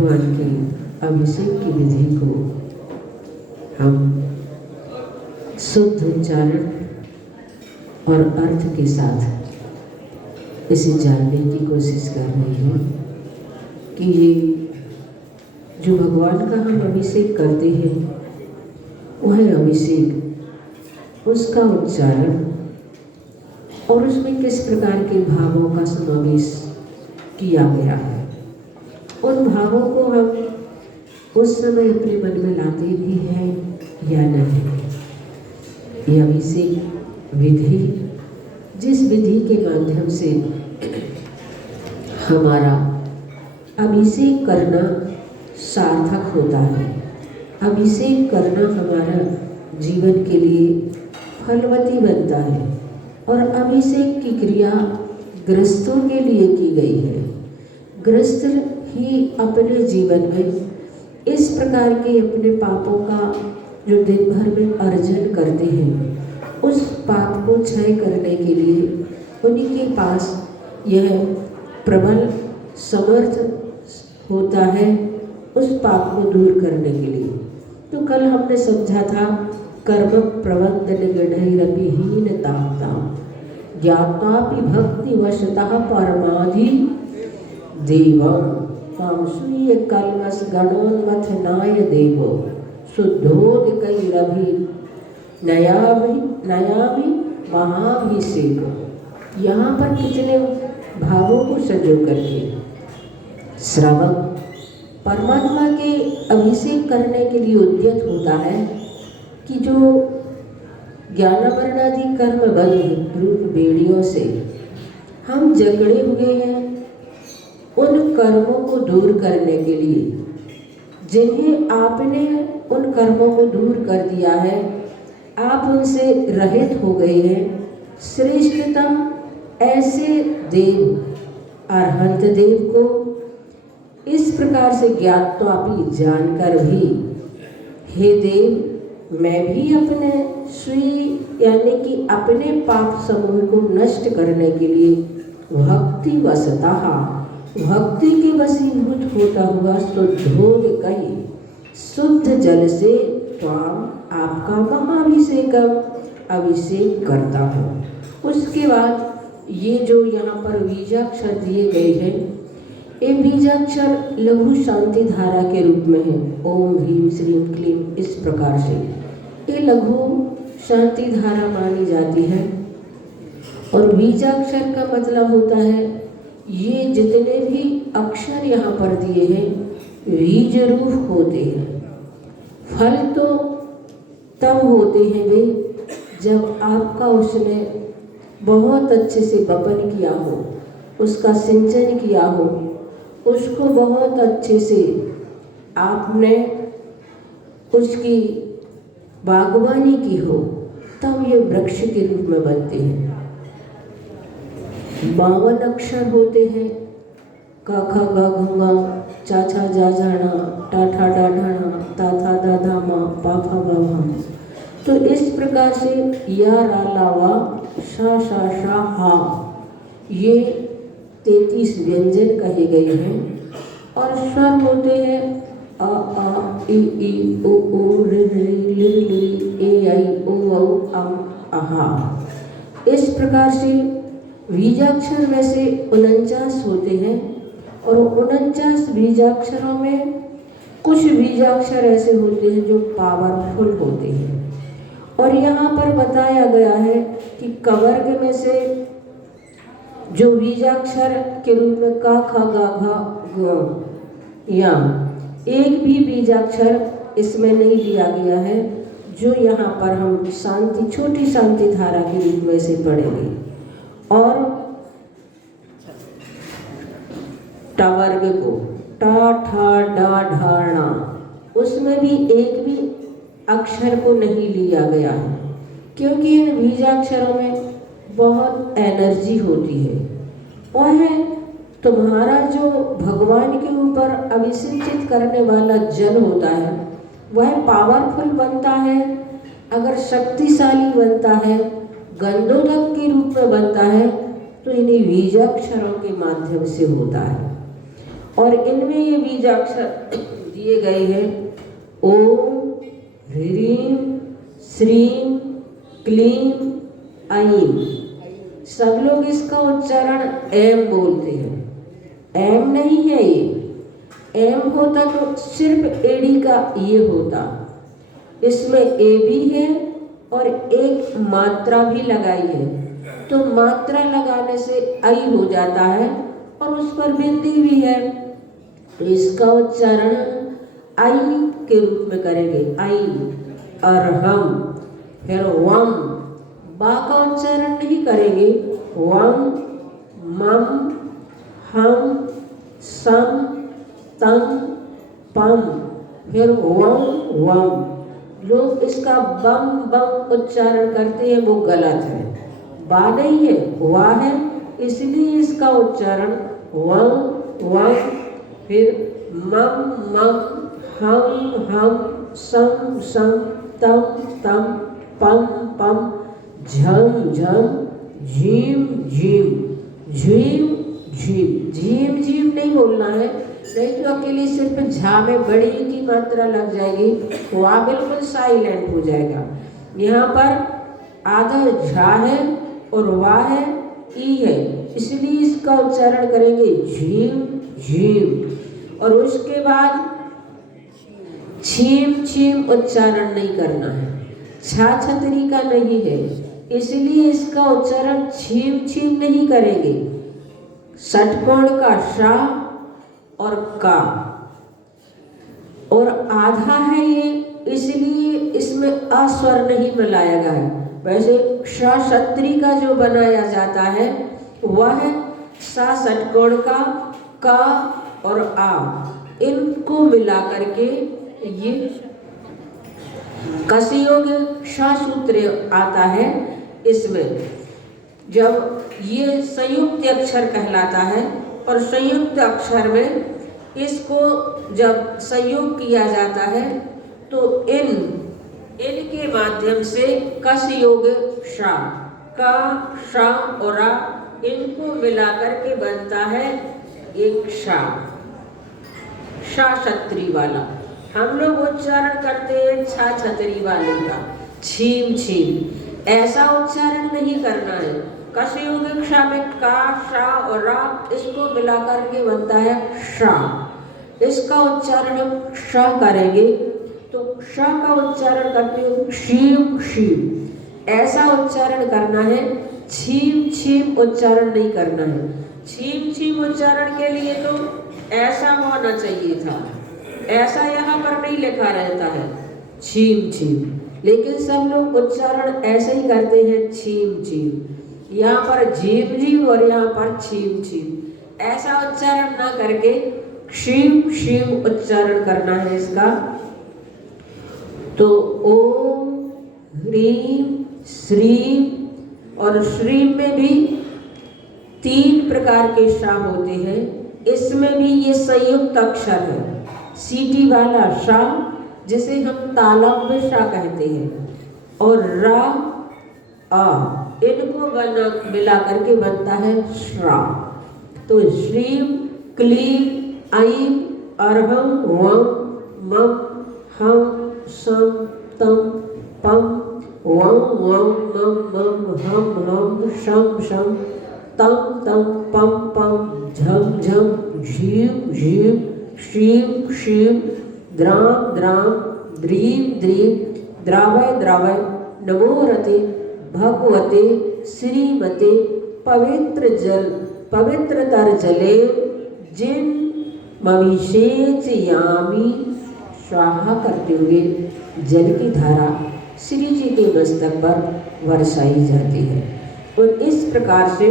भगवान के अभिषेक की विधि को हम शुद्ध उच्चारण और अर्थ के साथ इसे जानने की कोशिश कर रहे हैं कि ये जो भगवान का हम अभिषेक करते हैं वह अभिषेक, उसका उच्चारण और उसमें किस प्रकार के भावों का समावेश किया गया है। उन भावों को हम उस समय अपने मन में लाते भी हैं या नहीं। ये अभिषेक विधि, जिस विधि के माध्यम से हमारा अभिषेक करना सार्थक होता है, अभिषेक करना हमारा जीवन के लिए फलवती बनता है और अभिषेक की क्रिया गृहस्थों के लिए की गई है। गृहस्थ ही अपने जीवन में इस प्रकार के अपने पापों का जो दिन भर में अर्जन करते हैं, उस पाप को क्षय करने के लिए उन्हीं के पास यह प्रबल समर्थ होता है उस पाप को दूर करने के लिए। तो कल हमने समझा था कर्म प्रबंधन गणैरपिहीनताप्ता ज्ञात्वापि भक्ति वशतः परमाधि देवं कामसूय कलमस गणोन्मथनाय देवो शुद्धोदकैरभि नयाभि महाभिषेक। यहाँ पर कितने भावों को संजो करके श्रावक परमात्मा के अभिषेक करने के लिए उद्यत होता है कि जो ज्ञानावरणादि कर्म बंध रूप बेड़ियों से हम जकड़े हुए हैं, उन कर्मों को दूर करने के लिए, जिन्हें आपने उन कर्मों को दूर कर दिया है, आप उनसे रहित हो गए हैं। श्रेष्ठतम ऐसे देव अरहंत देव को इस प्रकार से ज्ञात्वापि जानकर भी, हे देव, मैं भी अपने स्वीय यानी कि अपने पाप समूह को नष्ट करने के लिए भक्ति वसतः, भक्ति के वशीभूत होता हुआ शुद्धोदकैः, शुद्ध जल से त्वाम आपका महाभिषेकम, अभिषेक करता हूँ। उसके बाद ये जो यहाँ पर बीजाक्षर दिए गए हैं, ये बीजाक्षर लघु शांति धारा के रूप में है। ओम ह्रीम श्रीम क्लीम, इस प्रकार से ये लघु शांति धारा मानी जाती है। और बीजाक्षर का मतलब होता है ये जितने भी अक्षर यहाँ पर दिए हैं बीज रूप होते हैं। फल तो तब होते हैं वे जब आपका उसने बहुत अच्छे से वपन किया हो, उसका सिंचन किया हो, उसको बहुत अच्छे से आपने उसकी बागवानी की हो, तब ये वृक्ष के रूप में बनते हैं। 52 अक्षर होते हैं, क ख ग घ ङ च छ ज झ ण ट ठ ड ढ ण त थ द ध म प फ ब भ। तो इस प्रकार से या रा ला वा श श श हा, ये 33 व्यंजन कहे गए हैं। और स्वर होते हैं अ आ इ ई उ ऊ ऋ ऋ लृ लृ ए ऐ ओ औ अं अहा। इस प्रकार से बीजाक्षर वैसे 49 होते हैं और 49 बीजाक्षरों में कुछ बीजाक्षर ऐसे होते हैं जो पावरफुल होते हैं। और यहाँ पर बताया गया है कि कवर्ग में से जो बीजाक्षर के रूप में क ख ग घ ग या एक भी बीजाक्षर इसमें नहीं लिया गया है, जो यहाँ पर हम शांति छोटी शांति धारा के रूप में से पढ़ेंगे। और टवर्ग को टा ठा डा ढा णा, उसमें भी एक भी अक्षर को नहीं लिया गया है, क्योंकि इन बीजाक्षरों में बहुत एनर्जी होती है। वह तुम्हारा जो भगवान के ऊपर अभिषेचित करने वाला जल होता है वह पावरफुल बनता है, अगर शक्तिशाली बनता है, गंधोदक के रूप में बनता है, तो इन्हीं बीजाक्षरों के माध्यम से होता है। और इनमें ये बीजाक्षर दिए गए हैं ओम ह्रीं श्रीं क्लीं ऐं। सब लोग इसका उच्चारण एम बोलते हैं। एम नहीं है ये। एम होता तो सिर्फ एडी का ये होता। इसमें ए भी है और एक मात्रा भी लगाई है, तो मात्रा लगाने से आई हो जाता है और उस पर बिंदी भी है। तो इसका उच्चारण आई के रूप में करेंगे, आई। अरहम, फिर वम, बा का उच्चारण नहीं करेंगे, वम मम हम सम तम पम, फिर वम वम। लोग इसका बम बम उच्चारण करते हैं, वो गलत है। बा नहीं है, वाह है, इसलिए इसका उच्चारण वम वम, फिर मम मम हम सम सम तम तम पम पम, झम झम झीम झीम झीम झीम। झीम झीम नहीं बोलना है, नहीं तो अकेले सिर्फ झा में बड़ी की मात्रा लग जाएगी, वह बिल्कुल साइलेंट हो जाएगा। यहाँ पर आधा झा है और वाह है, ई है, इसलिए इसका उच्चारण करेंगे झीम झीम। और उसके बाद छीम छीम उच्चारण नहीं करना है, छा छतरी का नहीं है, इसलिए इसका उच्चारण छीम छीम नहीं करेंगे। षटकोण का शा और का, और आधा है ये, इसलिए इसमें अस्वर नहीं मिलाया गया है। वैसे श क्षत्री का जो बनाया जाता है वह है सा षटकोण का और आ, इनको मिला करके ये कसियोग श सूत्र आता है। इसमें जब ये संयुक्त अक्षर कहलाता है और संयुक्त अक्षर में इसको जब संयोग किया जाता है तो इनके माध्यम से कस योग शा, का शा और आ, इनको मिलाकर के बनता है एक शा, शा छत्री वाला। हम लोग उच्चारण करते हैं छा छतरी वाले का, छीम छीम, ऐसा उच्चारण नहीं करना है। कस योग शा में का शा और रा, इसको मिलाकर के बनता है शा। इसका उच्चारण हम शा करेंगे तो शा का उच्चारण करते हुए शीम शीम, ऐसा उच्चारण करना है। छीम छीम उच्चारण नहीं करना है। छीम छीम उच्चारण के लिए तो ऐसा होना चाहिए था, ऐसा यहाँ पर नहीं लिखा रहता है छीम छीम, लेकिन सब लोग उच्चारण ऐसे ही करते हैं छीम छीम। यहाँ पर झीम झीम और यहाँ पर छीम छीम, ऐसा उच्चारण ना करके क्षीम क्षीम उच्चारण करना है इसका। तो ओम ह्रीं श्रीं, और श्रीं में भी 3 प्रकार के शा होते हैं। इसमें भी ये संयुक्त अक्षर है, सीटी वाला शा जिसे हम तालब में शा कहते हैं, और रा आ, इनको बना मिला करके बनता है श्रा। तो श्रीं क्लीं ऐं अरहं वं मं हं सं तं पं वं वं मं मं हं हं शं शं तं तं पं पं झं झं झीं झीं क्षीं क्षीं द्रां द्रां द्रीं द्रीं द्रावय द्रावय नमो रते भगवते श्रीमते पवित्रतर जले जिन मविषेच यामी। स्वाहा करते हुए जल की धारा श्री जी के मस्तक पर वर्षाई जाती है। और इस प्रकार से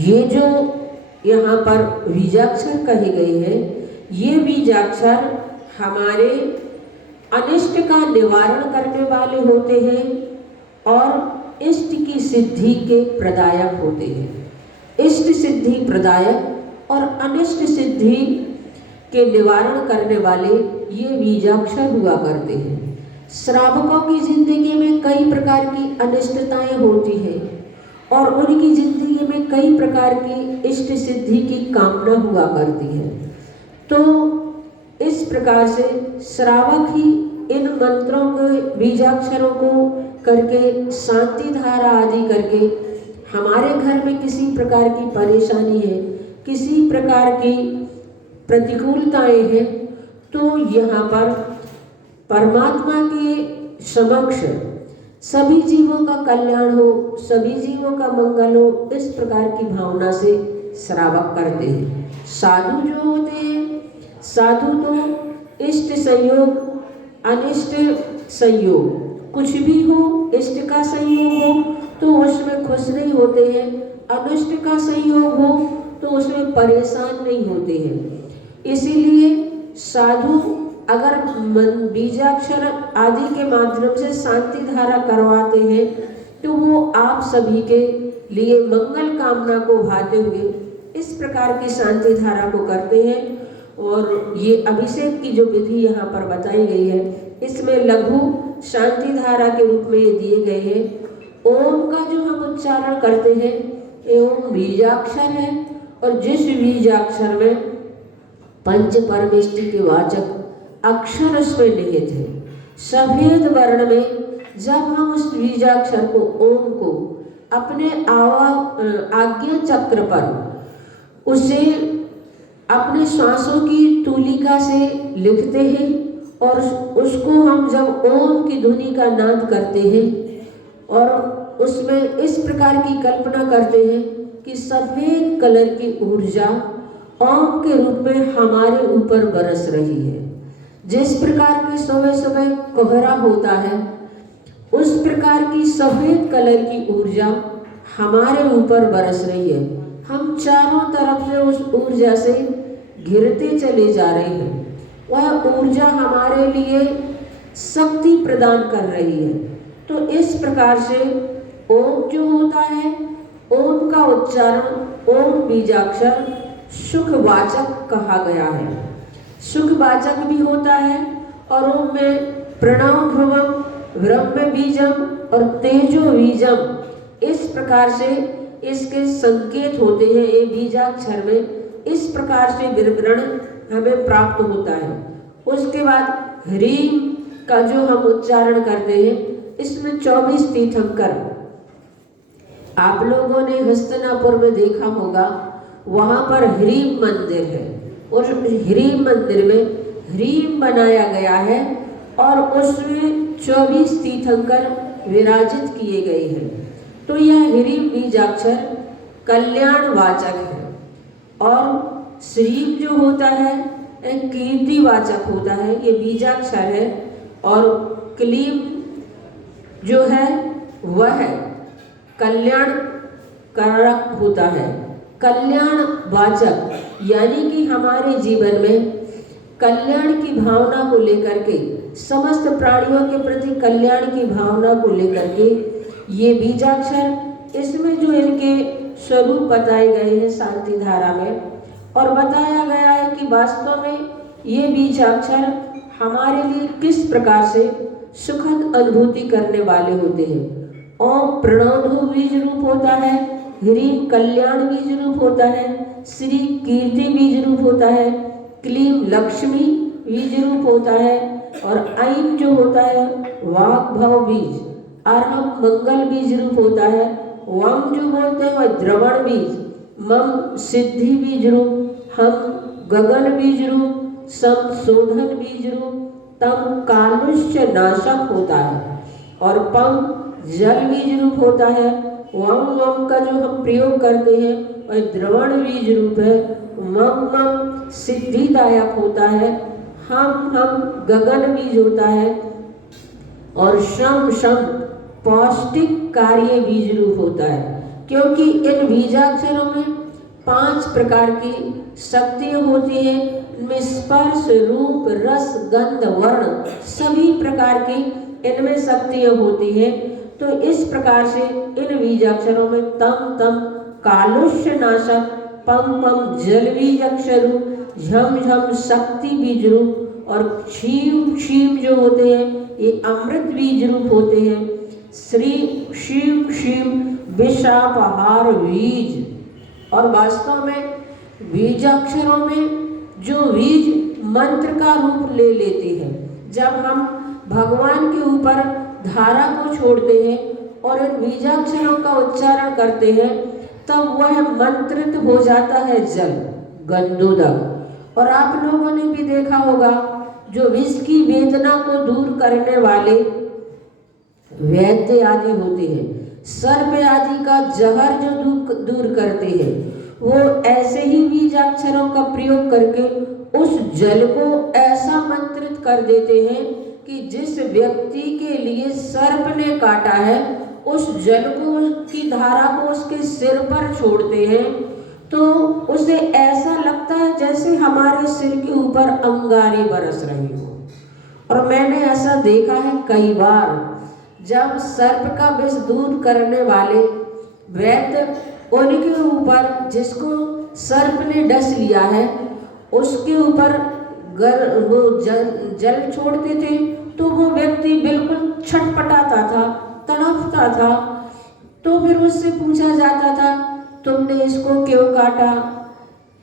ये जो यहाँ पर बीजाक्षर कहे गए हैं, ये बीजाक्षर हमारे अनिष्ट का निवारण करने वाले होते हैं और इष्ट की सिद्धि के प्रदायक होते हैं। इष्ट सिद्धि प्रदायक और अनिष्ट सिद्धि के निवारण करने वाले ये बीजाक्षर हुआ करते हैं। श्रावकों की जिंदगी में कई प्रकार की अनिष्टताएं होती हैं और उनकी जिंदगी में में कई प्रकार की इष्ट सिद्धि की कामना हुआ करती है। तो इस प्रकार से श्रावक ही इन मंत्रों के बीजाक्षरों को करके शांति धारा आदि करके हमारे घर में किसी प्रकार की परेशानी है, किसी प्रकार की प्रतिकूलताएं हैं, तो यहाँ पर परमात्मा के समक्ष सभी जीवों का कल्याण हो, सभी जीवों का मंगल हो, इस प्रकार की भावना से श्रावक करते हैं। साधु जो होते हैं, साधु तो इष्ट संयोग अनिष्ट संयोग कुछ भी हो, इष्ट का संयोग हो तो उसमें खुश नहीं होते हैं, अनिष्ट का संयोग हो तो उसमें परेशान नहीं होते हैं। इसीलिए साधु अगर बीजाक्षर आदि के माध्यम से शांति धारा करवाते हैं तो वो आप सभी के लिए मंगल कामना को भाते हुए इस प्रकार की शांति धारा को करते हैं। और ये अभिषेक की जो विधि यहाँ पर बताई गई है, इसमें लघु शांति धारा के रूप में ये दिए गए हैं। ओम का जो हम उच्चारण करते हैं, ओम बीजाक्षर है और जिस बीजाक्षर में पंच परमेष्टि के वाचक अक्षर उसमें निहित है, सफेद वर्ण में जब हम उस बीजाक्षर को ओम को अपने आज्ञा चक्र पर उसे अपने श्वासों की तूलिका से लिखते हैं और उसको हम जब ओम की ध्वनि का नाद करते हैं और उसमें इस प्रकार की कल्पना करते हैं कि सफेद कलर की ऊर्जा ओम के रूप में हमारे ऊपर बरस रही है। जिस प्रकार की सुबह सुबह कोहरा होता है, उस प्रकार की सफेद कलर की ऊर्जा हमारे ऊपर बरस रही है। हम चारों तरफ से उस ऊर्जा से घिरते चले जा रहे हैं। वह ऊर्जा हमारे लिए शक्ति प्रदान कर रही है। तो इस प्रकार से ओम जो होता है, ओम का उच्चारण ओम बीजाक्षर सुखवाचक कहा गया है। सुखवाचक भी होता है और ओम में प्रणव ध्रुवम, ब्रह्म बीजम और तेजो बीजम इस प्रकार से इसके संकेत होते हैं। ये बीजाक्षर में इस प्रकार से विवरण हमें प्राप्त होता है। उसके बाद ह्रीम का जो हम उच्चारण करते हैं, इसमें 24 तीर्थंकर, आप लोगों ने हस्तिनापुर में देखा होगा, वहां पर ह्रीम मंदिर है और ह्रीम मंदिर में ह्रीम बनाया गया है और उसमें 24 तीर्थंकर विराजित किए गए हैं। तो यह ह्रीम बीजाक्षर कल्याण वाचक है और श्रीम जो होता है एक कीर्तिवाचक होता है, ये बीजाक्षर है। और क्लीम जो है वह कल्याण कारक होता है, कल्याण वाचक, यानी कि हमारे जीवन में कल्याण की भावना को लेकर के, समस्त प्राणियों के प्रति कल्याण की भावना को लेकर के ये बीजाक्षर, इसमें जो इनके स्वरूप बताए गए हैं शांति धारा में, और बताया गया है कि वास्तव में ये बीजाक्षर हमारे लिए किस प्रकार से सुखद अनुभूति करने वाले होते हैं। ओम प्रणव बीज रूप होता है, ह्रीम कल्याण बीज रूप होता है, श्री कीर्ति बीज रूप होता है, क्लीम लक्ष्मी बीज रूप होता है और ऐम जो होता है वाक भव बीज, अर्हम मंगल बीज रूप होता है, वम जो बोलते हैं वह द्रवण बीज, मम सिद्धि बीज रूप, हम गगन बीज रूप, संशोधन बीज रूप, तम कालुष्य नाशक होता है और पम जल बीज रूप होता है। वम वम का जो हम प्रयोग करते हैं वह द्रवण बीज रूप है। मम मम सिद्धिदायक होता है, हम गगन बीज होता है और शम शम पौष्टिक कार्य बीज रूप होता है। क्योंकि इन बीजाक्षरों में 5 प्रकार की शक्तियाँ होती हैं, इनमें स्पर्श रूप रस गंध वर्ण सभी प्रकार की इनमें शक्तियाँ होती हैं। तो इस प्रकार से इन बीजाक्षरों में तम तम कालुष्य नाशक, पम पम जल बीज अक्षर रूप, झम झम शक्ति बीज रूप और क्षीम क्षीम जो होते हैं ये अमृत बीज रूप होते हैं। श्री शिव शिव विषापहार बीज और वास्तव में बीजाक्षरों में जो बीज मंत्र का रूप ले लेते हैं। जब हम भगवान के ऊपर धारा को छोड़ते हैं और इन बीजाक्षरों का उच्चारण करते हैं, तब वह मंत्रित हो जाता है जल, गंधोदक। और आप लोगों ने भी देखा होगा, जो विष की वेदना को दूर करने वाले वैद्य आदि होते हैं, सर्प आदि का जहर जो दूर करते हैं, वो ऐसे ही बीजाक्षरों का प्रयोग करके उस जल को ऐसा मंत्रित कर देते हैं कि जिस व्यक्ति के लिए सर्प ने काटा है, उस जल को, उसकी धारा को उसके सिर पर छोड़ते हैं, तो उसे ऐसा लगता है जैसे हमारे सिर के ऊपर अंगारे बरस रही हो। और मैंने ऐसा देखा है कई बार, जब सर्प का विष दूर करने वाले वैद्य उनके ऊपर, जिसको सर्प ने डस लिया है, उसके ऊपर वो जल छोड़ते थे, तो वो व्यक्ति बिल्कुल छटपटाता था, तड़पता था। तो फिर उससे पूछा जाता था, तुमने इसको क्यों काटा,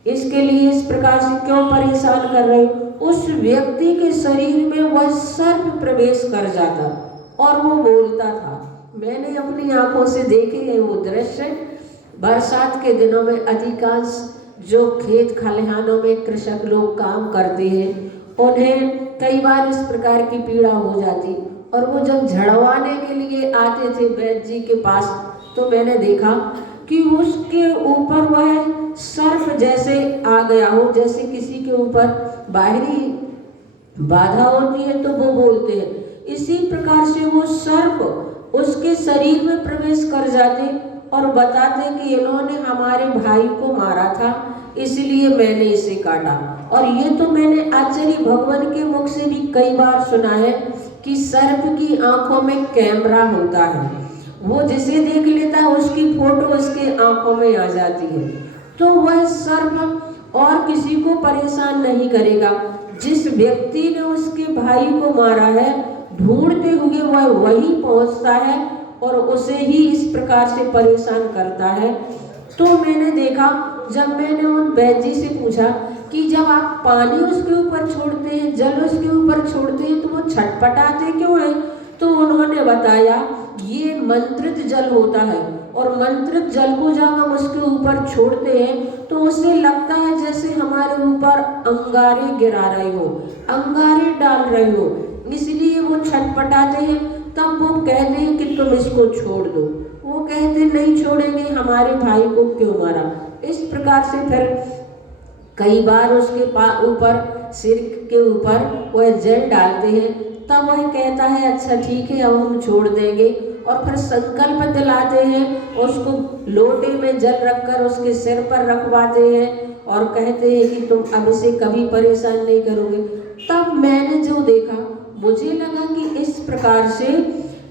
इसके लिए इस प्रकार से क्यों परेशान कर रहे हो? उस व्यक्ति के शरीर में वह सर्प प्रवेश कर जाता और वो बोलता था। मैंने अपनी आंखों से देखे हैं वो दृश्य। बरसात के दिनों में अधिकांश जो खेत खलिहानों में कृषक लोग काम करते हैं, उन्हें कई बार इस प्रकार की पीड़ा हो जाती, और वो जब झड़वाने के लिए आते थे वैद्य जी के पास, तो मैंने देखा कि उसके ऊपर वह सर्प जैसे आ गया हो, जैसे किसी के ऊपर बाहरी बाधा होती है तो वो बोलते हैं, इसी प्रकार से वो सर्प उसके शरीर में प्रवेश कर जाते और बताते कि इन्होंने हमारे भाई को मारा था, इसलिए मैंने इसे काटा। और ये तो मैंने आचार्य भगवान के मुख से भी कई बार सुना है कि सर्प की आंखों में कैमरा होता है, वो जिसे देख लेता है उसकी फोटो उसके आंखों में आ जाती है, तो वह सर्प और किसी को परेशान नहीं करेगा। जिस व्यक्ति ने उसके भाई को मारा है, ढूंढते हुए वह वहीं पहुंचता है और उसे ही इस प्रकार से परेशान करता है। तो मैंने देखा, जब मैंने उन वैद्य जी से पूछा कि जब आप पानी उसके ऊपर छोड़ते हैं, जल उसके ऊपर छोड़ते हैं, तो वो छटपटाते क्यों हैं? तो उन्होंने बताया, ये मंत्रित जल होता है, और मंत्रित जल को जब हम उसके ऊपर छोड़ते हैं तो उसे लगता है जैसे हमारे ऊपर अंगारे गिरा रहे हो, अंगारे डाल रहे हो, इसलिए वो छटपटाते हैं। तब वो कहते हैं कि तुम इसको छोड़ दो, वो कहते नहीं छोड़ेंगे, हमारे भाई को क्यों मारा। इस प्रकार से फिर कई बार उसके ऊपर, सिर के ऊपर वह जल डालते हैं, तब वह कहता है अच्छा ठीक है, अब हम छोड़ देंगे। और फिर संकल्प दिलाते हैं, उसको लोटे में जल रखकर उसके सिर पर रखवाते हैं और कहते हैं कि तुम अब इसे कभी परेशान नहीं करोगे। तब मैंने जो देखा, मुझे लगा कि इस प्रकार से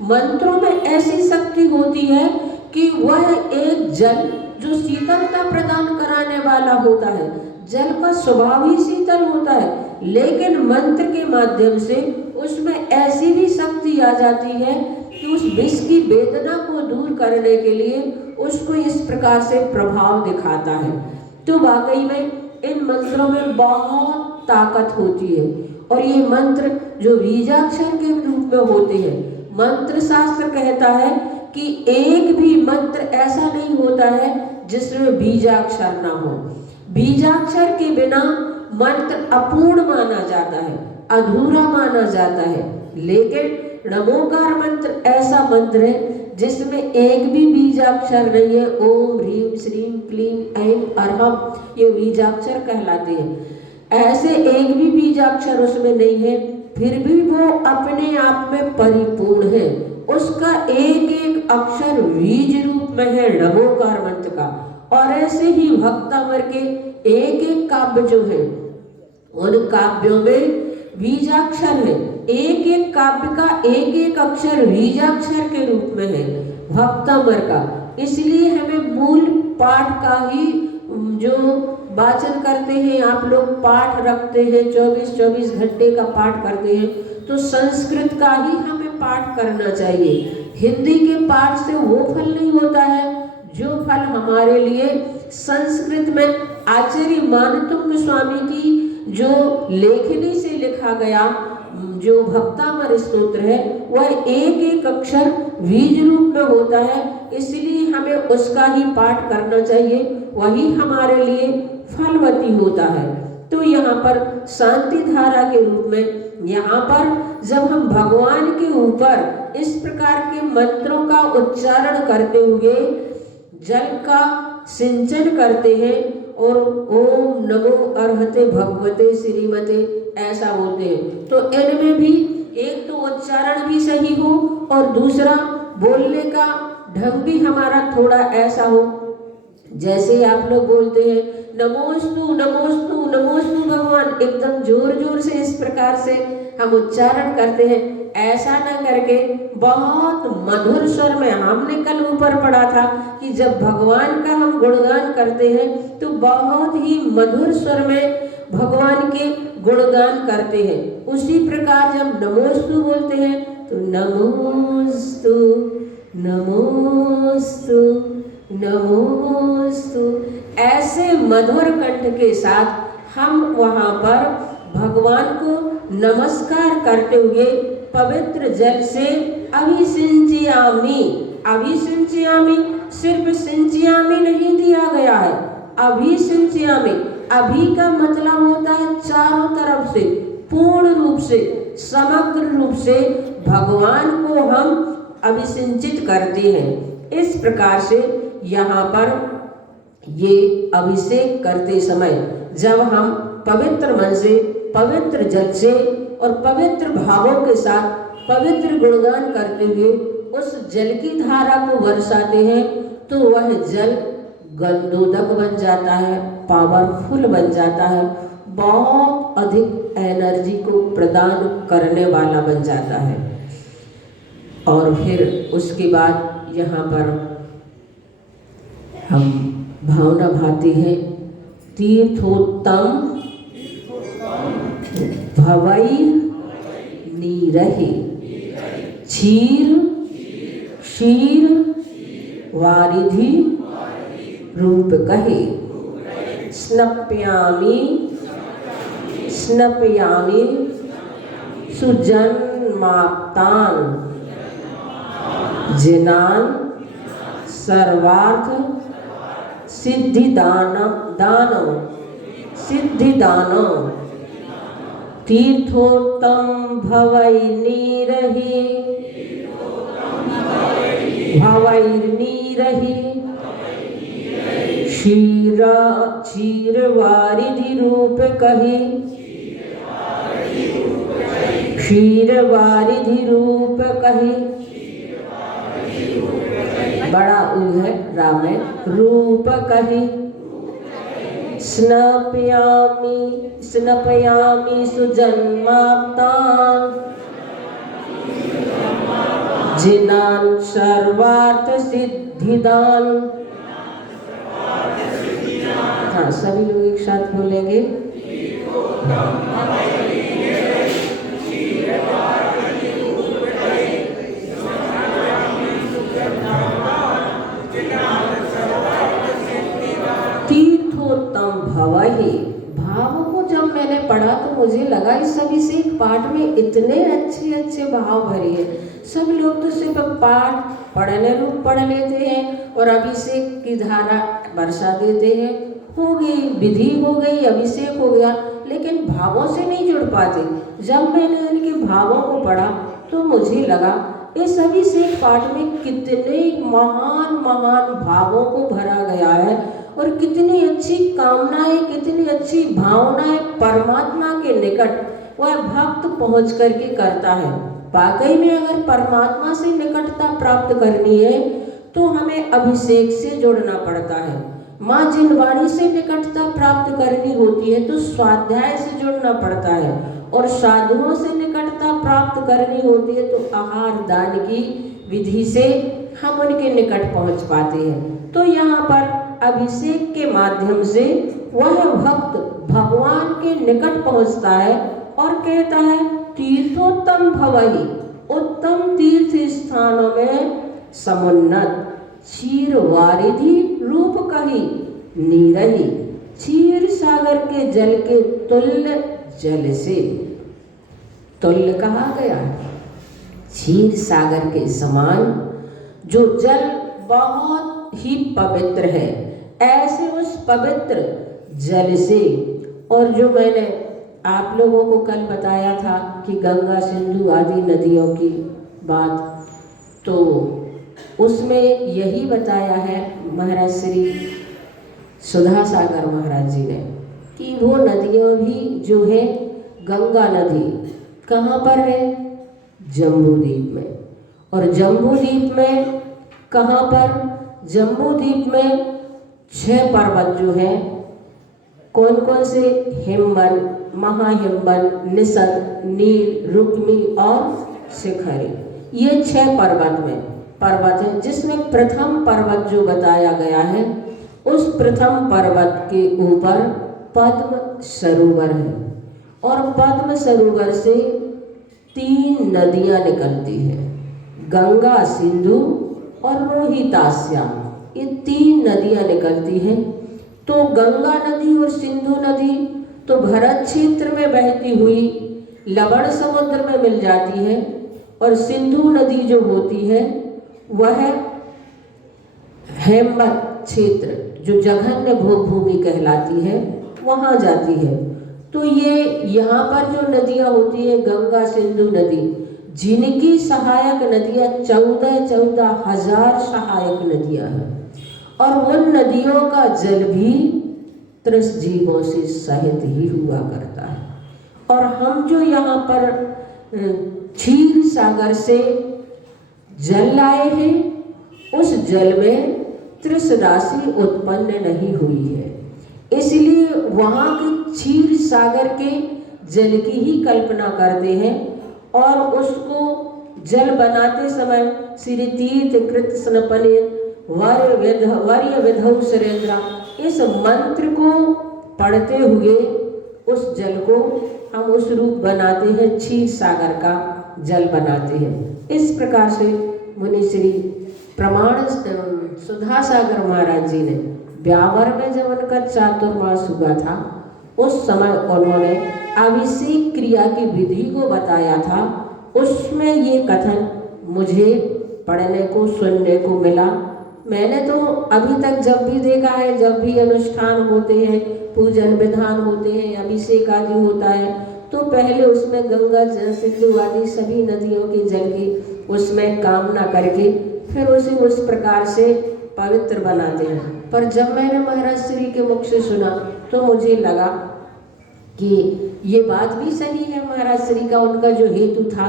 मंत्रों में ऐसी शक्ति होती है कि वह एक जल जो शीतलता प्रदान कराने वाला होता है, जल का स्वभाव ही शीतल होता है, लेकिन मंत्र के माध्यम से उसमें ऐसी भी शक्ति आ जाती है कि उस विष की वेदना को दूर करने के लिए उसको इस प्रकार से प्रभाव दिखाता है। तो वाकई में इन मंत्रों में बहुत ताकत होती है। और ये मंत्र जो बीजाक्षर के रूप में होते हैं, मंत्र शास्त्र कहता है कि एक भी मंत्र ऐसा नहीं होता है जिसमें बीजाक्षर ना हो। बीजाक्षर के बिना मंत्र अपूर्ण माना जाता है, अधूरा माना जाता है। लेकिन नमोकार मंत्र ऐसा मंत्र है जिसमें एक भी बीजाक्षर नहीं है। ओम ह्रीम श्रीम क्लीम ऐम अरहम, ये बीजाक्षर कहलाते हैं। ऐसे एक भी बीजाक्षर उसमें नहीं है, फिर भी वो अपने आप में परिपूर्ण है। उसका एक एक अक्षर बीज रूप में है नमोकार मंत्र का। और ऐसे ही भक्तावर के एक एक काव्य जो है, उन काव्यों में बीजाक्षर है। एक एक काव्य का एक एक अक्षर बीजाक्षर के रूप में है भक्तावर का। इसलिए हमें मूल पाठ का ही जो वाचन करते हैं, आप लोग पाठ रखते हैं, 24-24 घंटे का पाठ करते हैं, तो संस्कृत का ही हमें पाठ करना चाहिए। हिंदी के पाठ से वो फल नहीं होता है जो फल हमारे लिए संस्कृत में आचार्य मानतुंग स्वामी की जो लेखनी से लिखा गया जो भक्तामर स्तोत्र है वह एक एक अक्षर बीज रूप में होता है, इसलिए हमें उसका ही पाठ करना चाहिए, वही हमारे लिए फलवती होता है। तो यहाँ पर शांति धारा के रूप में यहाँ पर जब हम भगवान के ऊपर इस प्रकार के मंत्रों का उच्चारण करते हुए जल का सिंचन करते हैं और ओम नमो अर्हते भगवते श्रीमते ऐसा बोलते हैं, तो इनमें भी एक तो उच्चारण भी सही हो और दूसरा बोलने का ढंग भी हमारा थोड़ा ऐसा हो। जैसे आप लोग बोलते हैं नमोस्तु नमोस्तु नमोस्तु भगवान, एकदम जोर जोर से इस प्रकार से हम उच्चारण करते हैं, ऐसा न करके बहुत मधुर स्वर में। हमने कल ऊपर पढ़ा था कि जब भगवान का हम गुणगान करते हैं तो बहुत ही मधुर स्वर में भगवान के गुणगान करते हैं। उसी प्रकार जब नमोस्तु बोलते हैं तो नमोस्तु नमोस्तु नमोस्तु ऐसे मधुर कंठ के साथ हम वहाँ पर भगवान को नमस्कार करते हुए पवित्र जल से अभिसिंचयामि, अभिसिंचयामि सिर्फ सिंचयामि नहीं दिया गया है, अभिसिंचयामि, अभी का मतलब होता है चारों तरफ से, पूर्ण रूप से, समग्र रूप से भगवान को हम अभिसिंचित करते हैं। इस प्रकार से यहाँ पर ये अभिषेक करते समय जब हम पवित्र मन से, पवित्र जल से और पवित्र भावों के साथ पवित्र गुणगान करते हुए उस जल की धारा को बरसाते हैं तो वह जल गंधोदक बन जाता है, पावरफुल बन जाता है, बहुत अधिक एनर्जी को प्रदान करने वाला बन जाता है। और फिर उसके बाद यहाँ पर हम भावना भाती है तीर्थोत्तम भवई नीरहि क्षीर क्षीर वारिधि रूप कहे स्नप्यामि स्नपयामि सुजन्माप्तान जिनान सर्वार्थ सिद्धिदानम तीर्थोत्तम भवैर्नीरहि क्षीरवारिधि रूप कहे क्षीरवारिधि रूप कहे बड़ा ऊ है राम है रूप कहे स्नपयामि स्नपयामि सुजन्माप्तान जिनान सर्वार्थ सिद्धिदान। हाँ सभी लोग एक साथ बोलेंगे तीर्थोत्तम भवहि। भाव को जब मैंने पढ़ा तो मुझे लगा इस अभिषेक पाठ में इतने अच्छे अच्छे भाव भरे हैं। सब लोग तो सिर्फ पाठ पढ़ने रूप पढ़ लेते हैं और अभिषेक की धारा बरसा देते हैं, हो गई विधि हो गई अभिषेक हो गया, लेकिन भावों से नहीं जुड़ पाते। जब मैंने इनके भावों को पढ़ा तो मुझे लगा इस अभिषेक पाठ में कितने महान महान भावों को भरा गया है और कितनी अच्छी कामनाएं, कितनी अच्छी भावनाएं परमात्मा के निकट वह भक्त पहुंच करके करता है। वाकई में अगर परमात्मा से निकटता प्राप्त करनी है तो हमें अभिषेक से जुड़ना पड़ता है। माँ जिनवाणी से निकटता प्राप्त करनी होती है तो स्वाध्याय से जुड़ना पड़ता है, और साधुओं से निकटता प्राप्त करनी होती है तो आहार दान की विधि से हम उनके निकट पहुंच पाते हैं। तो यहाँ पर अभिषेक के माध्यम से वह भक्त भगवान के निकट पहुंचता है और कहता है तीर्थोत्तम भवहि, उत्तम तीर्थ स्थानों में समुन्नत क्षीर वारिधि रूप कही नीरही, क्षीर सागर के जल के तुल्य जल से। तुल्य कहा गया है क्षीर सागर के समान, जो जल बहुत ही पवित्र है, ऐसे उस पवित्र जल से। और जो मैंने आप लोगों को कल बताया था कि गंगा सिंधु आदि नदियों की बात, तो उसमें यही बताया है महाराज श्री सुधा सागर महाराज जी ने कि वो नदियाँ भी जो है, गंगा नदी कहाँ पर है? जम्बू द्वीप में। और जम्बू द्वीप में कहाँ पर? जम्बू द्वीप में 6 पर्वत जो है, कौन कौन से? हिमवन, महाहिमवन, निषद, नील, रुक्मी और शिखरी। ये 6 पर्वत है, जिसमें प्रथम पर्वत जो बताया गया है, उस प्रथम पर्वत के ऊपर पद्म सरोवर है। और पद्म सरोवर से 3 नदियां निकलती हैं, गंगा, सिंधु और रोहितास्या। ये 3 नदियां निकलती हैं। तो गंगा नदी और सिंधु नदी तो भरत क्षेत्र में बहती हुई लवण समुद्र में मिल जाती है, और सिंधु नदी जो होती है वह हेमवत क्षेत्र, जो जघन्य भूमि कहलाती है, वहाँ जाती है। तो ये यहाँ पर जो नदियाँ होती हैं, गंगा सिंधु नदी, जिनकी सहायक नदियाँ 14,000 सहायक नदियाँ हैं, और उन नदियों का जल भी 30 जीवों से सहित ही हुआ करता है। और हम जो यहाँ पर क्षीर सागर से जल लाए हैं, उस जल में 30 राशि उत्पन्न नहीं हुई है, इसलिए वहाँ के क्षीर सागर के जल की ही कल्पना करते हैं। और उसको जल बनाते समय श्री तीर्थ कृत स्नपने वर्य विधौ सुरेंद्रा, इस मंत्र को पढ़ते हुए उस जल को हम उस रूप बनाते हैं, क्षीर सागर का जल बनाते हैं। इस प्रकार से मुनि श्री प्रमाण सुधा सागर महाराज जी ने ब्यावर में जब उनका चातुर्मास हुआ था, उस समय उन्होंने अभिषेक क्रिया की विधि को बताया था। उसमें ये कथन मुझे पढ़ने को सुनने को मिला। मैंने तो अभी तक जब भी देखा है, जब भी अनुष्ठान होते हैं, पूजन विधान होते हैं, अभिषेक आदि होता है, तो पहले उसमें गंगा जल, सिंधु आदि सभी नदियों के जल की उसमें कामना करके फिर उसे उस प्रकार से पवित्र बनाते हैं। पर जब मैंने महाराज श्री के मुख से सुना तो मुझे लगा कि ये बात भी सही है महाराज श्री का, उनका जो हेतु था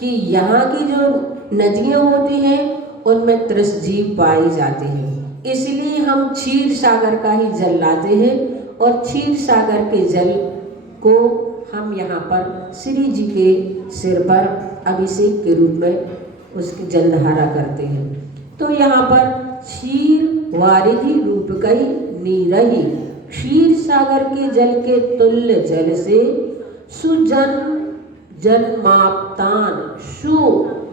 कि यहाँ की जो नदियाँ होती हैं उनमें 30 जीव पाए जाते हैं, इसलिए हम क्षीर सागर का ही जल लाते हैं। और क्षीर सागर के जल को हम यहाँ पर श्री जी के सिर पर अभिषेक के रूप में उसकी जलधारा करते हैं। तो यहाँ पर क्षीर वारिधि रूप कई नीरही, क्षीर सागर के जल के तुल्य जल से सुजन जन्माप्तान, सु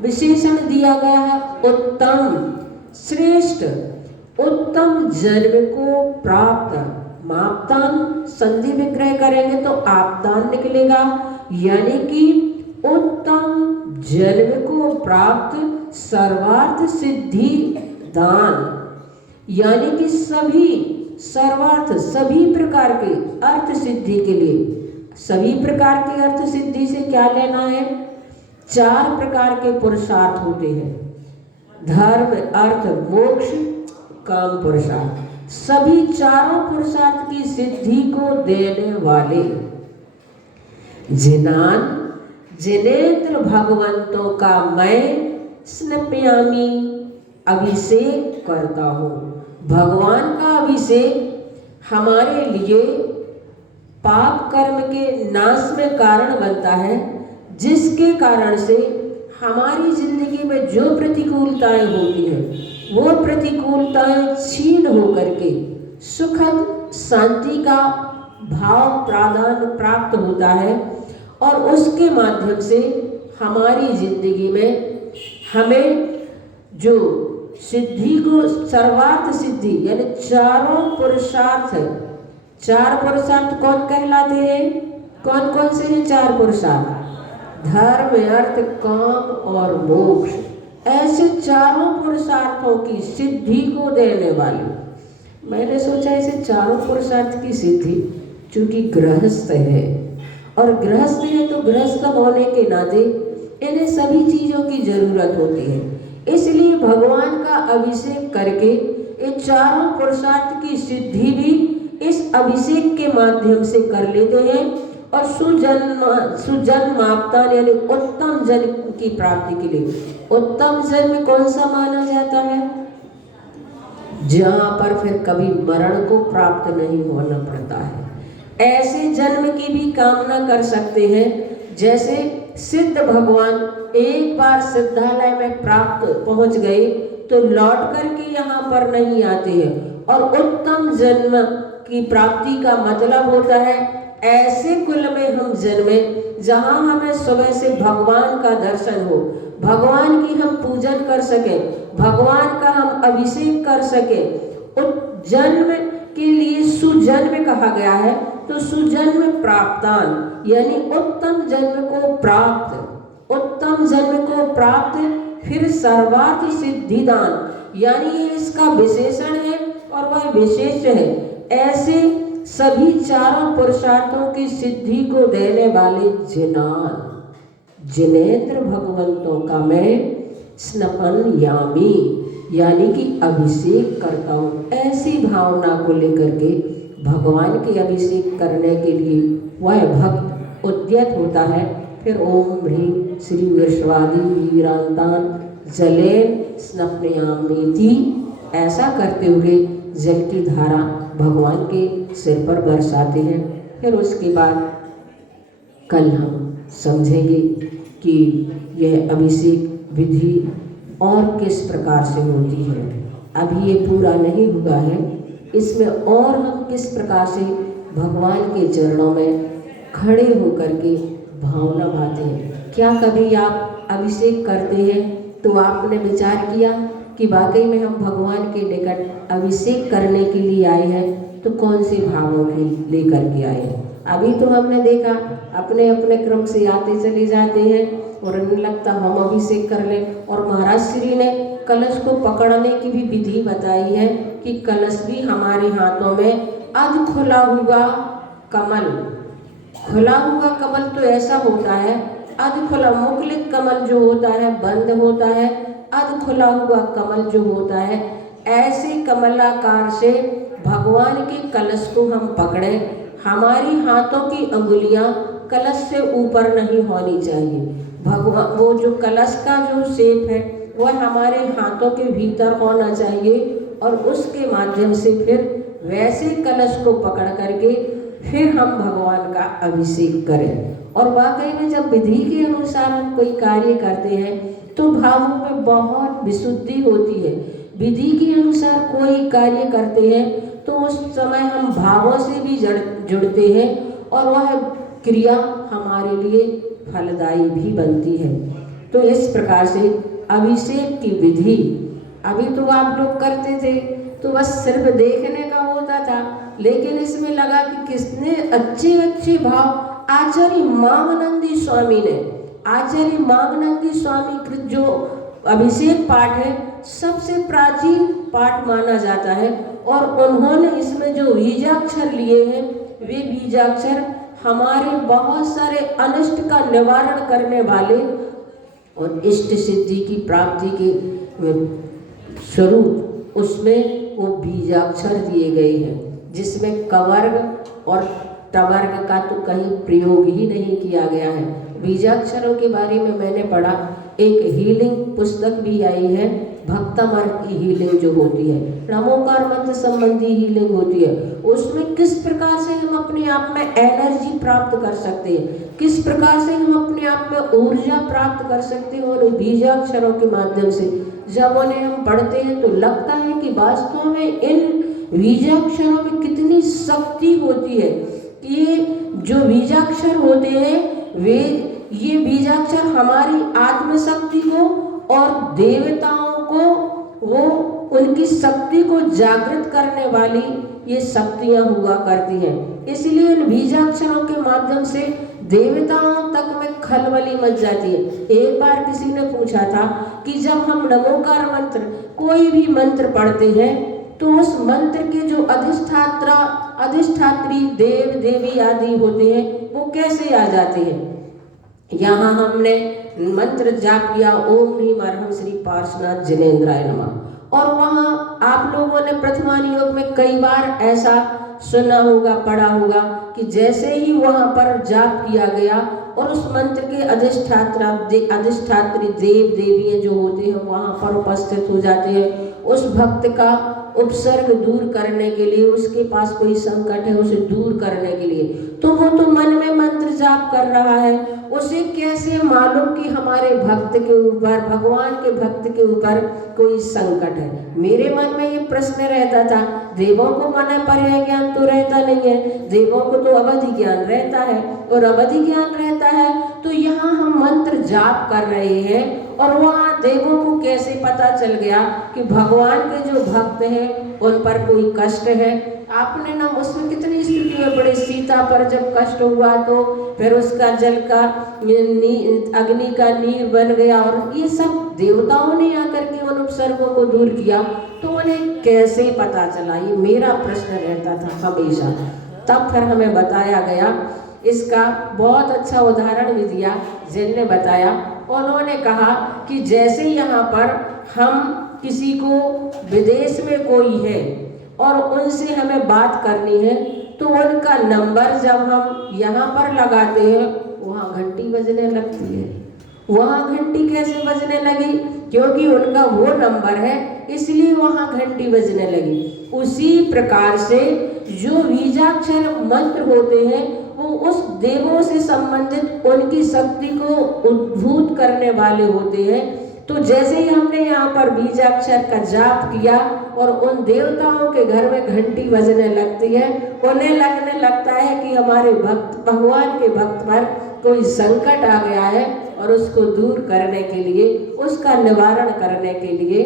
विशेषण दिया गया है उत्तम, श्रेष्ठ, उत्तम जन्म को प्राप्त। माप्तान संधि विग्रह करेंगे तो आपतान निकलेगा, यानी कि उत्तम जन्म को प्राप्त सर्वार्थ सिद्धि दान, यानी कि सभी सर्वार्थ, सभी प्रकार के अर्थ सिद्धि के लिए, सभी प्रकार के अर्थ सिद्धि से क्या लेना है? 4 प्रकार के पुरुषार्थ होते हैं, धर्म, अर्थ, मोक्ष, काम पुरुषार्थ। सभी चारों पुरुषार्थ की सिद्धि को देने वाले जिनान जिनेन्द्र भगवंतों का मैं स्नप्यामी अभिषेक करता हूँ। भगवान का अभिषेक हमारे लिए पाप कर्म के नाश में कारण बनता है, जिसके कारण से हमारी जिंदगी में जो प्रतिकूलताएं होती हैं वो प्रतिकूलताएं छीन होकर के सुखद शांति का भाव प्रादान प्राप्त होता है, और उसके माध्यम से हमारी जिंदगी में हमें जो सिद्धि को, सर्वार्थ सिद्धि यानी चारों पुरुषार्थ है। चार पुरुषार्थ कौन कहलाते हैं? कौन कौन से हैं चार पुरुषार्थ? धर्म, अर्थ, काम और मोक्ष। ऐसे चारों पुरुषार्थों की सिद्धि को देने वाली। मैंने सोचा ऐसे चारों पुरुषार्थ की सिद्धि, चूंकि गृहस्थ है और गृहस्थ है तो गृहस्थ होने के नाते इन्हें सभी चीजों की जरूरत होती है, इसलिए भगवान का अभिषेक करके ये चारों पुरुषार्थ की सिद्धि भी इस अभिषेक के माध्यम से कर लेते हैं और सुजन्म आपदान यानी उत्तम जन्म की प्राप्ति के लिए। उत्तम जन्म कौन सा माना जाता है? जहाँ पर फिर कभी मरण को प्राप्त नहीं होना पड़ता है। ऐसे जन्म की भी कामना कर सकते हैं जैसे सिद्ध भगवान एक बार सिद्धालय में प्राप्त पहुंच गए तो लौट करके यहाँ पर नहीं आते हैं। और उत्तम जन्म की प्राप्ति का मतलब होता है ऐसे कुल में हम जन्मे जहाँ हमें सुबह से भगवान का दर्शन हो, भगवान की हम पूजन कर सके, भगवान का हम अभिषेक कर सके। उस जन्म के लिए सुजन्म कहा गया है, तो सुजन्म प्राप्तान यानी उत्तम जन्म को प्राप्त, उत्तम जन्म को प्राप्त, फिर सर्वार्थ सिद्धिदान यानी ये इसका विशेषण है और वह विशेष है। ऐसे सभी चारों पुरुषार्थों की सिद्धि को देने वाले जिनेंद्र भगवंतों का मैं स्नपन यामी यानी कि अभिषेक करता हूँ। ऐसी भावना को लेकर के भगवान के अभिषेक करने के लिए वह भक्त उद्यत होता है। फिर ओम ह्रीं श्री विश्वादि वीरांतान जलेन स्नपनयामीति ऐसा करते हुए जल की धारा भगवान के सिर पर बरसाते हैं। फिर उसके बाद कल हम समझेंगे कि यह अभिषेक विधि और किस प्रकार से होती है। अभी ये पूरा नहीं हुआ है, इसमें और हम किस प्रकार से भगवान के चरणों में खड़े होकर के भावना भाते हैं। क्या कभी आप अभिषेक करते हैं तो आपने विचार किया कि वाकई में हम भगवान के निकट अभिषेक करने के लिए आए हैं तो कौन से भावों के लेकर के आए हैं? अभी तो हमने देखा अपने अपने क्रम से आते चले जाते हैं और उन्हें लगता हम अभिषेक कर लें। और महाराज श्री ने कलश को पकड़ने की भी विधि बताई है कि कलश भी हमारे हाथों में अध खुला हुआ कमल, खुला हुआ कमल तो ऐसा होता है, अध खुला मुकुलित कमल जो होता है बंद होता है, अध खुला हुआ कमल जो होता है, ऐसे कमलाकार से भगवान के कलश को हम पकड़े। हमारी हाथों की अंगुलियां कलश से ऊपर नहीं होनी चाहिए। भगवान वो जो कलश का जो शेप है वह हमारे हाथों के भीतर होना चाहिए और उसके माध्यम से फिर वैसे कलश को पकड़ करके फिर हम भगवान का अभिषेक करें। और वाकई में जब विधि के अनुसार हम कोई कार्य करते हैं तो भावों में बहुत विशुद्धि होती है। विधि के अनुसार कोई कार्य करते हैं तो उस समय हम भावों से भी जुड़ते हैं और वह क्रिया हमारे लिए फलदायी भी बनती है। तो इस प्रकार से अभिषेक की विधि अभी तो आप लोग करते थे तो बस सिर्फ देखने का होता था, लेकिन इसमें लगा कि किसने अच्छे अच्छे भाव आचार्य माघनंदी स्वामी ने, आचार्य माघनंदी स्वामी कृत जो अभिषेक पाठ है सबसे प्राचीन पाठ माना जाता है और उन्होंने इसमें जो बीजाक्षर लिए हैं वे बीजाक्षर हमारे बहुत सारे अनिष्ट का निवारण करने वाले और इष्ट सिद्धि की प्राप्ति के स्वरूप उसमें वो बीजाक्षर दिए गए हैं, जिसमें कवर्ग और टवर्ग का तो कहीं प्रयोग ही नहीं किया गया है। बीजाक्षरों के बारे में मैंने पढ़ा, एक हीलिंग पुस्तक भी आई है, भक्तमार्ग की हीलिंग जो होती है, नमोकार मंत्र संबंधी हीलिंग होती है, उसमें किस प्रकार से हम अपने आप में एनर्जी प्राप्त कर सकते हैं, किस प्रकार से हम अपने आप में ऊर्जा प्राप्त कर सकते हैं उन बीजाक्षरों के माध्यम से। जब उन्हें हम पढ़ते हैं तो लगता है कि वास्तव में इन बीजाक्षरों में कितनी शक्ति होती है। ये जो बीजाक्षर होते हैं वे ये बीजाक्षर हमारी आत्मशक्ति को और देवताओं को वो उनकी शक्ति को जागृत करने वाली ये शक्तियां हुआ करती हैं। इसलिए इन बीजाक्षरों के माध्यम से देवताओं तक में खलबली मच जाती है। एक बार किसी ने पूछा था कि जब हम नमोकार मंत्र कोई भी मंत्र पढ़ते हैं तो उस मंत्र के जो अधिष्ठात्री देव देवी आदि होते हैं वो कैसे आ जाते हैं। यहाँ हमने मंत्र जाप किया ओम ह्रीं अर्हं श्री पार्श्वनाथ जिनेन्द्राय नमः, और वहाँ आप लोगों ने प्रथमान योग में कई बार ऐसा सुना होगा, पढ़ा होगा कि जैसे ही वहाँ पर जाप किया गया और उस मंत्र के अधिष्ठात्री देव देवियाँ जो होते हैं वहाँ पर उपस्थित हो जाते हैं। उस भक्त का उपसर्ग दूर करने के लिए, उसके पास कोई संकट है उसे दूर करने के लिए, तो वो तो मन में मंत्र जाप कर रहा है, उसे कैसे मालूम कि हमारे भक्त के ऊपर, भगवान के भक्त के ऊपर कोई संकट है। मेरे मन में ये प्रश्न रहता था, देवों को मन पर्याय ज्ञान तो रहता नहीं है, देवों को तो अवधि ज्ञान रहता है, और अवधि ज्ञान रहता है तो यहाँ हम मंत्र जाप कर रहे हैं और वहाँ देवों को कैसे पता चल गया कि भगवान के जो भक्त हैं उन पर कोई कष्ट है। आपने ना उसमें कितनी स्थिति में पड़े, सीता पर जब कष्ट हुआ तो फिर उसका जल का अग्नि का नीर बन गया, और ये सब देवताओं ने आकर के उन उपसर्गों को दूर किया, तो उन्हें कैसे पता चला, ये मेरा प्रश्न रहता था हमेशा। तब फिर हमें बताया गया, इसका बहुत अच्छा उदाहरण भी दिया जिनने बताया। उन्होंने कहा कि जैसे यहाँ पर हम किसी को विदेश में कोई है और उनसे हमें बात करनी है तो उनका नंबर जब हम यहाँ पर लगाते हैं वहाँ घंटी बजने लगती है। वहाँ घंटी कैसे बजने लगी? क्योंकि उनका वो नंबर है इसलिए वहाँ घंटी बजने लगी। उसी प्रकार से जो बीजाक्षर मंत्र होते हैं वो उस देवों से संबंधित उनकी शक्ति को उद्भूत करने वाले होते हैं। तो जैसे ही हमने यहाँ पर बीजाक्षर का जाप किया और उन देवताओं के घर में घंटी बजने लगती है, उन्हें लगने लगता है कि हमारे भक्त, भगवान के भक्त पर कोई संकट आ गया है और उसको दूर करने के लिए, उसका निवारण करने के लिए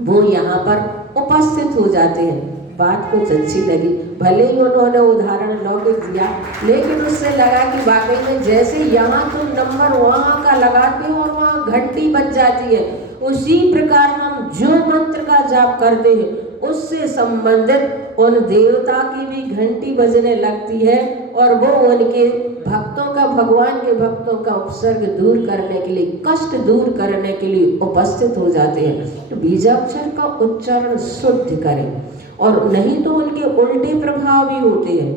वो यहाँ पर उपस्थित हो जाते हैं। बात कुछ अच्छी लगी, भले ही उन्होंने उदाहरण लौकिक दिया, लेकिन उससे लगा कि वाकई में जैसे यहाँ तो नंबर वहाँ का लगाते हो और वहाँ घंटी बज जाती है, उसी प्रकार हम जो मंत्र का जाप करते हैं उससे संबंधित उन देवता की भी घंटी बजने लगती है और वो उनके भक्तों का, भगवान के भक्तों का उपसर्ग दूर करने के लिए, कष्ट दूर करने के लिए उपस्थित हो जाते हैं। तो बीजाक्षर का उच्चारण शुद्ध करें, और नहीं तो उनके उल्टे प्रभाव भी होते हैं,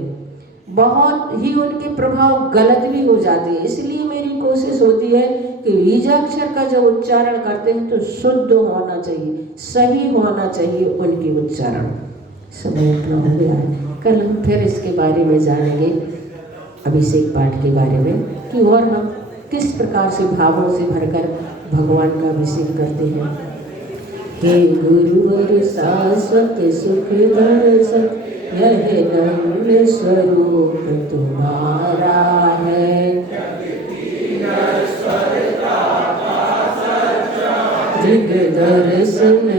बहुत ही उनके प्रभाव गलत भी हो जाते हैं। इसलिए मेरी कोशिश होती है कि बीजाक्षर का जो उच्चारण करते हैं तो शुद्ध होना चाहिए, सही होना चाहिए उनके उच्चारण। समय इतना हो गया है, कल हम फिर इसके बारे में जानेंगे, अभिषेक पाठ के बारे में, कि और हम किस प्रकार से भावों से भरकर भगवान का अभिषेक करते हैं। हे गुरुवर शाश्वत सुख दर्शन, यह नम्र स्वरूप तुम्हारा है। दिग दर्शन